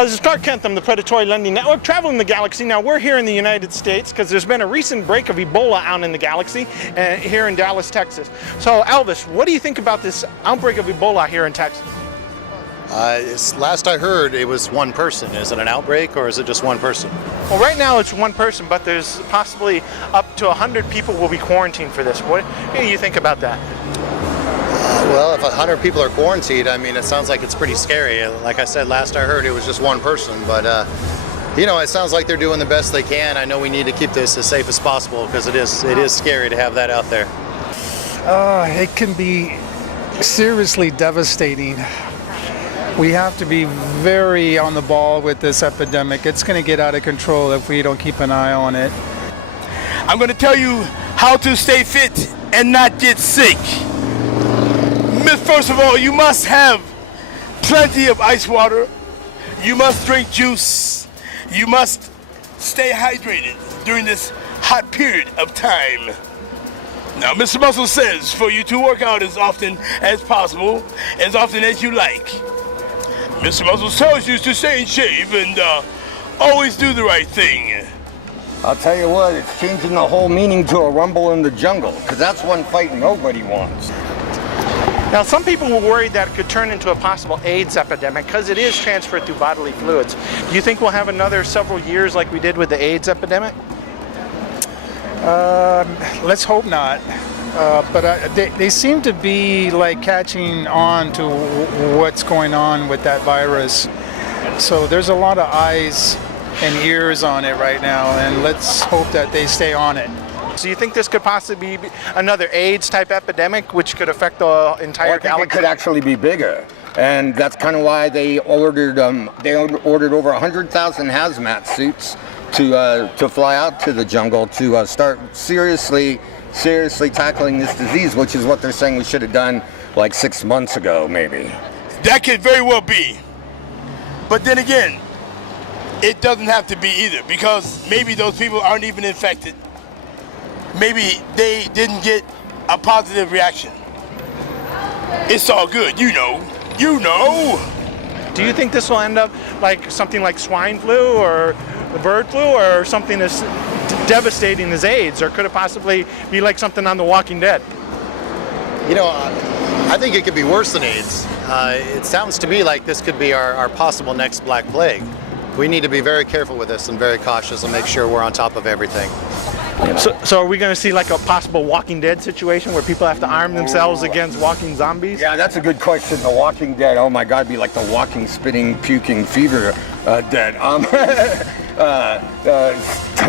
This is Clark Kent, I'm the Predatory Lending Network, traveling the galaxy. Now we're here in the United States because there's been a recent break of Ebola out in the galaxy here in Dallas, Texas. So Elvis, what do you think about this outbreak of Ebola here in Texas? Last I heard, it was one person. Is it an outbreak or is it just one person? Well, right now it's one person, but there's possibly up to 100 people will be quarantined for this. What do you think about that? Well, if 100 people are quarantined, I mean, it sounds like it's pretty scary. Like I said, last I heard, it was just one person. But, you know, it sounds like they're doing the best they can. I know we need to keep this as safe as possible because it is scary to have that out there. It can be seriously devastating. We have to be very on the ball with this epidemic. It's going to get out of control if we don't keep an eye on it. I'm going to tell you how to stay fit and not get sick. First of all, you must have plenty of ice water. You must drink juice. You must stay hydrated during this hot period of time. Now, Mr. Muscle says for you to work out as often as possible, as often as you like. Mr. Muscle tells you to stay in shape and always do the right thing. I'll tell you what, it's changing the whole meaning to a rumble in the jungle, because that's one fight nobody wants. Now, some people were worried that it could turn into a possible AIDS epidemic because it is transferred through bodily fluids. Do you think we'll have another several years like we did with the AIDS epidemic? Let's hope not. But they seem to be like catching on to what's going on with that virus. So there's a lot of eyes and ears on it right now, and let's hope that they stay on it. So you think this could possibly be another AIDS-type epidemic, which could affect the entire galaxy? It could actually be bigger, and that's kind of why they ordered over 100,000 hazmat suits to fly out to the jungle to start seriously tackling this disease, which is what they're saying we should have done like 6 months ago, maybe. That could very well be, but then again, it doesn't have to be either, because maybe those people aren't even infected. Maybe they didn't get a positive reaction. It's all good, you know. Do you think this will end up like something like swine flu or the bird flu, or something as devastating as AIDS, or could it possibly be like something on The Walking Dead? You know, I think it could be worse than AIDS. It sounds to me like this could be our possible next Black Plague. We need to be very careful with this and very cautious and make sure we're on top of everything. So are we going to see like a possible Walking Dead situation where people have to arm themselves against walking zombies? Yeah, that's a good question. The Walking Dead, oh my God, be like the walking, spitting, puking fever dead.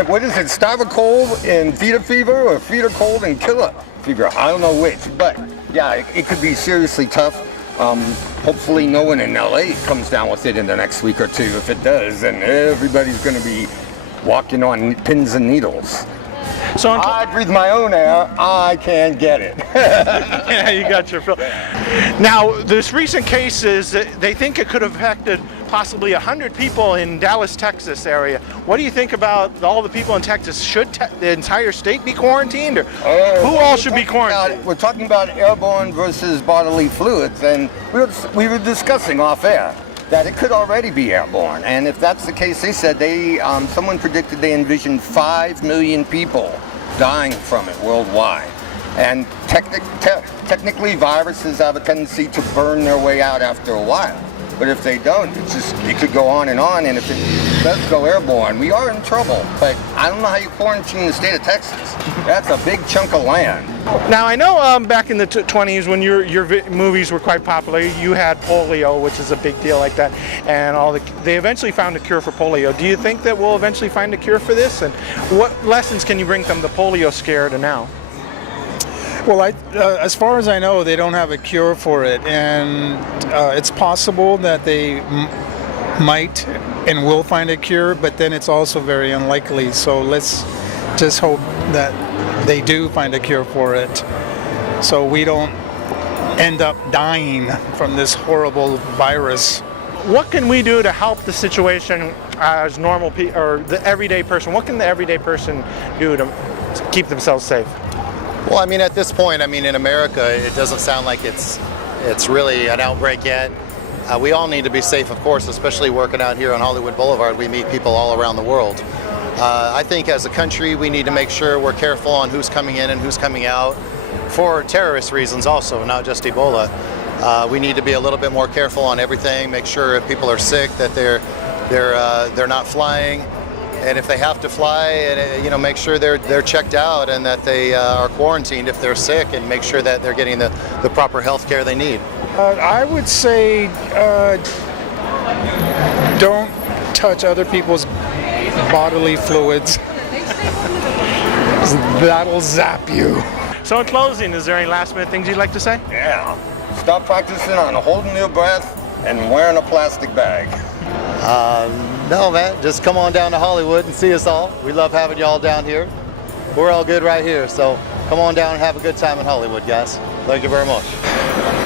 What is it, starve a cold and feed a fever, or feed a cold and kill a fever? I don't know which, but yeah, it could be seriously tough. Hopefully no one in LA comes down with it in the next week or two. If it does, then everybody's going to be walking on pins and needles. So I breathe my own air, I can't get it. Yeah, you got your fill. Now, this recent case is they think it could have affected possibly 100 people in Dallas, Texas area. What do you think about all the people in Texas? Should the entire state be quarantined, or who all should be quarantined? We're talking about airborne versus bodily fluids, and we were discussing off air that it could already be airborne. And if that's the case, they said someone predicted they envisioned 5 million people dying from it worldwide. And technically, viruses have a tendency to burn their way out after a while. But if they don't, it could go on, and if it does go airborne, we are in trouble. But I don't know how you quarantine the state of Texas. That's a big chunk of land. Now, I know back in the 20s when your movies were quite popular, you had polio, which is a big deal like that, and they eventually found a cure for polio. Do you think that we'll eventually find a cure for this? And what lessons can you bring from the polio scare to now? Well, as far as I know, they don't have a cure for it, and it's possible that they might and will find a cure, but then it's also very unlikely. So let's just hope that they do find a cure for it, so we don't end up dying from this horrible virus. What can we do to help the situation as normal people, or the everyday person? What can the everyday person do to keep themselves safe? Well, I mean, at this point, I mean, in America, it doesn't sound like it's really an outbreak yet. We all need to be safe, of course, especially working out here on Hollywood Boulevard. We meet people all around the world. I think as a country, we need to make sure we're careful on who's coming in and who's coming out for terrorist reasons also, not just Ebola. We need to be a little bit more careful on everything, make sure if people are sick that they're not flying, and if they have to fly, make sure they're checked out and that they are quarantined if they're sick, and make sure that they're getting the proper health care they need. I would say don't touch other people's bodily fluids. That'll zap you. So in closing, is there any last minute things you'd like to say? Yeah. Stop practicing on holding your breath and wearing a plastic bag. No, man, just come on down to Hollywood and see us all. We love having y'all down here. We're all good right here, so come on down and have a good time in Hollywood, guys. Thank you very much.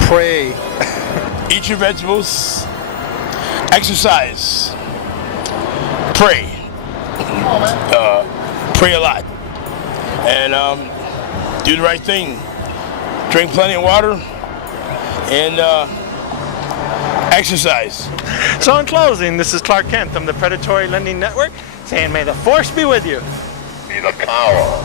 Pray. Eat your vegetables. Exercise. Pray. Pray a lot. And do the right thing. Drink plenty of water. And exercise. So in closing, this is Clark Kent from the Predatory Lending Network saying may the force be with you. Be the power.